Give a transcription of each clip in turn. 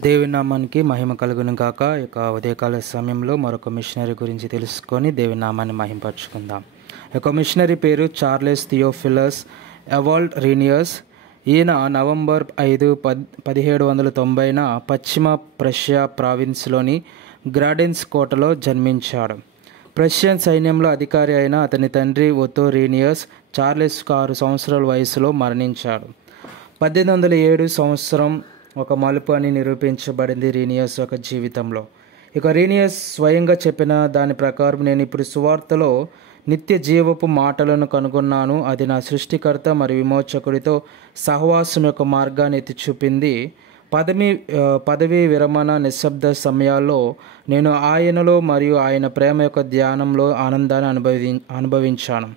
దేవుని నామానికి మహిమ కలుగును గాక. ఇక ఉదయకాల సమయంలో మరొక మిషనరీ గురించి తెలుసుకొని దేవుని నామాన్ని మహింపరచుకుందాం. ఒక మిషనరీ పేరు చార్లెస్ థియోఫిలస్ ఎవాల్డ్ రీనియస్. ఈయన నవంబర్ 5, 1790న పశ్చిమ ప్రష్యా ప్రావిన్స్లోని గ్రాడెన్స్ కోటలో జన్మించాడు. ప్రష్యన్ సైన్యంలో అధికారి అయిన అతని తండ్రి ఒతో రీనియస్ చార్లెస్కు 6 సంవత్సరాల వయసులో మరణించాడు. 1807 సంవత్సరం ఒక మలుపు అని నిరూపించబడింది రీనియస్ యొక్క జీవితంలో. ఇక రీనియస్ స్వయంగా చెప్పిన దాని ప్రకారం, నేను ఇప్పుడు సువార్తలో నిత్య జీవపు మాటలను కనుగొన్నాను. అది నా సృష్టికర్త మరియు విమోచకుడితో సహవాసం యొక్క మార్గాన్ని ఎత్తి చూపింది. పదవి విరమణ నిశ్శబ్ద సమయాల్లో నేను ఆయనలో మరియు ఆయన ప్రేమ యొక్క ధ్యానంలో ఆనందాన్ని అనుభవించాను.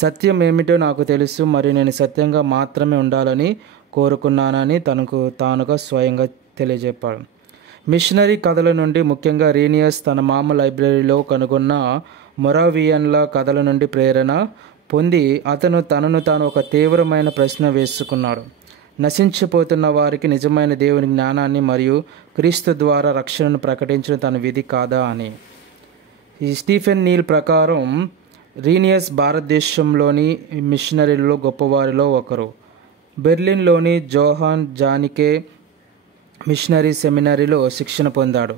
సత్యం ఏమిటో నాకు తెలుసు మరియు నేను సత్యంగా మాత్రమే ఉండాలని కోరుకున్నానని తనకు తానుగా స్వయంగా తెలియజెప్పాడు. మిషనరీ కథల నుండి ముఖ్యంగా రీనియస్ తన మామ లైబ్రరీలో కనుగొన్న మొరావియన్ల కథల నుండి ప్రేరణ పొంది తనను తాను ఒక తీవ్రమైన ప్రశ్న వేసుకున్నాడు. నశించిపోతున్న వారికి నిజమైన దేవుని జ్ఞానాన్ని మరియు క్రీస్తు ద్వారా రక్షణను ప్రకటించడం తన విధి కాదా అని. ఈ స్టీఫెన్ నీల్ ప్రకారం రీనియస్ భారతదేశంలోని మిషనరీలలో గొప్పవారిలో ఒకరు. బెర్లిన్లోని జోహాన్ జానికే మిషనరీ సెమినరీలో శిక్షణ పొందాడు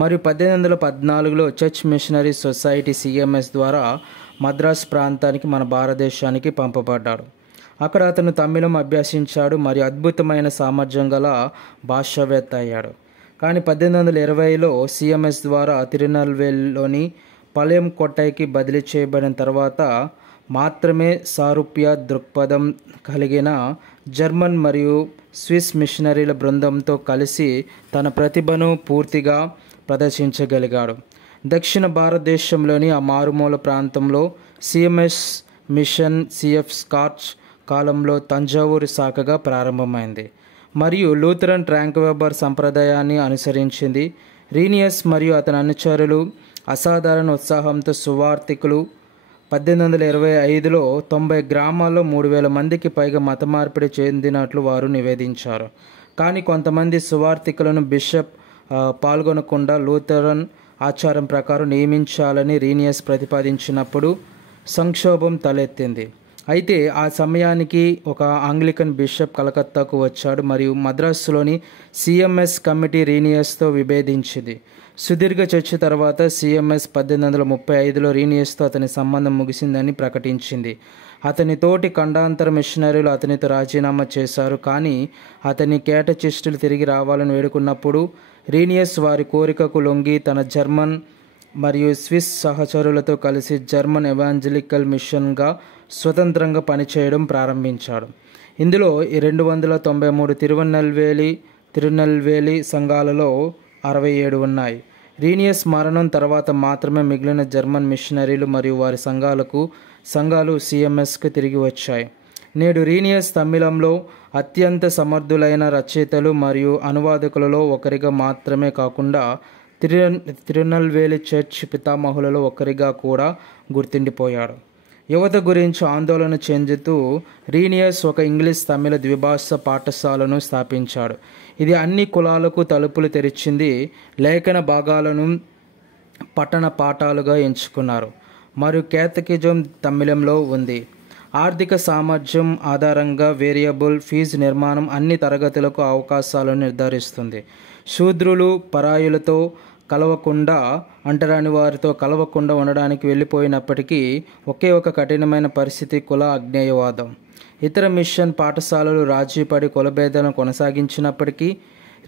మరియు 1814లో చర్చ్ మిషనరీ సొసైటీ CMS ద్వారా మద్రాస్ ప్రాంతానికి, మన భారతదేశానికి పంపబడ్డాడు. అక్కడ అతను తమిళం అభ్యసించాడు మరియు అద్భుతమైన సామర్థ్యం గల భాషావేత్త అయ్యాడు. కానీ 1820లో CMS ద్వారా తిరునల్వేలిలోని పలయం కొట్టైకి బదిలీ చేయబడిన తర్వాత మాత్రమే సారూప్య దృక్పథం కలిగిన జర్మన్ మరియు స్విస్ మిషనరీల బృందంతో కలిసి తన ప్రతిభను పూర్తిగా ప్రదర్శించగలిగాడు. దక్షిణ భారతదేశంలోని ఆ మారుమూల ప్రాంతంలో CMS మిషన్ CF స్కాచ్ కాలంలో తంజావూరు శాఖగా ప్రారంభమైంది మరియు లూథరన్ ట్రాంక్వెబర్ సంప్రదాయాన్ని అనుసరించింది. రీనియస్ మరియు అతని అనుచరులు అసాధారణ ఉత్సాహంతో సువార్థికులు 1825లో 90 గ్రామాల్లో 3000 మందికి పైగా మత మార్పిడి చెందినట్లు వారు నివేదించారు. కానీ కొంతమంది సువార్థికులను బిషప్ పాల్గొనకుండా లూథరన్ ఆచారం ప్రకారం నియమించాలని రీనియస్ ప్రతిపాదించినప్పుడు సంక్షోభం తలెత్తింది. అయితే ఆ సమయానికి ఒక ఆంగ్లికన్ బిషప్ కలకత్తాకు వచ్చాడు మరియు మద్రాసులోని CMS కమిటీ రీనియస్తో విభేదించింది. సుదీర్ఘ చర్చ తర్వాత CMS 1835లో రీనియస్తో అతని సంబంధం ముగిసిందని ప్రకటించింది. అతని తోటి ఖండాంతర మిషనరీలు అతనితో రాజీనామా చేశారు. కానీ అతని కేటచిస్టులు తిరిగి రావాలని వేడుకున్నప్పుడు రీనియస్ వారి కోరికకు లొంగి తన జర్మన్ మరియు స్విస్ సహచరులతో కలిసి జర్మన్ ఎవాంజలికల్ మిషన్గా స్వతంత్రంగా పనిచేయడం ప్రారంభించాడు. ఇందులో 293 తిరునల్వేలి సంఘాలలో 67 ఉన్నాయి. రీనియస్ మరణం తర్వాత మాత్రమే మిగిలిన జర్మన్ మిషనరీలు మరియు వారి సంఘాలు CMSకు తిరిగి వచ్చాయి. నేడు రీనియస్ తమిళంలో అత్యంత సమర్థులైన రచయితలు మరియు అనువాదకులలో ఒకరిగా మాత్రమే కాకుండా తిరునల్వేలి చర్చ్ పితామహులలో ఒకరిగా కూడా గుర్తుండిపోయాడు. యువత గురించి ఆందోళన చెందుతూ రీనియస్ ఒక ఇంగ్లీష్ తమిళ ద్విభాష పాఠశాలను స్థాపించాడు. ఇది అన్ని కులాలకు తలుపులు తెరిచింది. లేఖన భాగాలను పఠన పాఠాలుగా ఎంచుకున్నారు మరియు కేతకిజం తమిళంలో ఉంది. ఆర్థిక సామర్థ్యం ఆధారంగా వేరియబుల్ ఫీజు నిర్మాణం అన్ని తరగతులకు అవకాశాలను నిర్ధారిస్తుంది. శూద్రులు పరాయులతో కలవకుండా, అంటరాని వారితో కలవకుండా ఉండడానికి వెళ్ళిపోయినప్పటికీ ఒకే ఒక కఠినమైన పరిస్థితి కుల అజ్ఞేయవాదం. ఇతర మిషన్ పాఠశాలలు రాజీపడి కులభేదాలను కొనసాగించినప్పటికీ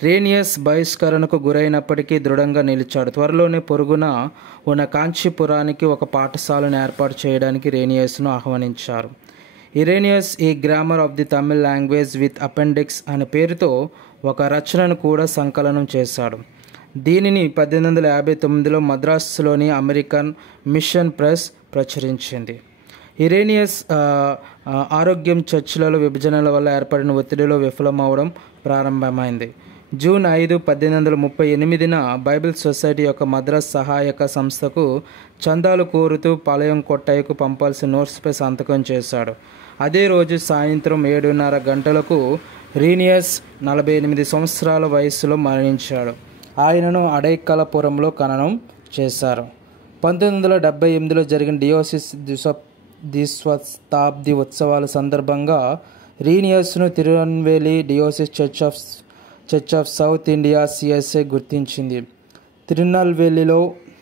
రీనియస్ బహిష్కరణకు గురైనప్పటికీ దృఢంగా నిలిచాడు. త్వరలోనే పొరుగున ఉన్న కాంచీపురానికి ఒక పాఠశాలను ఏర్పాటు చేయడానికి రీనియస్ను ఆహ్వానించారు. రీనియస్ ఈ grammar of the Tamil language with appendix అనే పేరుతో ఒక రచనను కూడా సంకలనం చేశాడు. దీనిని 1859లో మద్రాసులోని అమెరికన్ మిషన్ ప్రెస్ ప్రచురించింది. రీనియస్ ఆరోగ్యం చర్చిలలో విభజనల వల్ల ఏర్పడిన ఒత్తిడిలో విఫలమవడం ప్రారంభమైంది. జూన్ 5, 1838న బైబిల్ సొసైటీ యొక్క మద్రాస్ సహాయక సంస్థకు చందాలు కోరుతూ పాలయం కొట్టాయికు పంపాల్సిన నోట్స్పై సంతకం చేశాడు. అదే రోజు సాయంత్రం 7:30 గంటలకు రీనియస్ 48 సంవత్సరాల వయస్సులో మరణించాడు. ఆయనను అడైకలపురంలో ఖననం చేశారు. 1978లో జరిగిన డియోసిస్ ద్విశతాబ్ది ఉత్సవాల సందర్భంగా రీనియస్ను Tirunelveli diocese church of south India CSI గుర్తించింది. తిరునెల్వేలిలో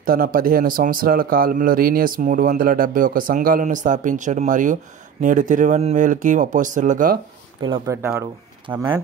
తన 15 సంవత్సరాల కాలంలో రీనియస్ 371 సంఘాలను స్థాపించాడు మరియు నేడు తిరునెల్వేలికి అపోస్తలుగా పిలువబడ్డాడు. ఆమేన్.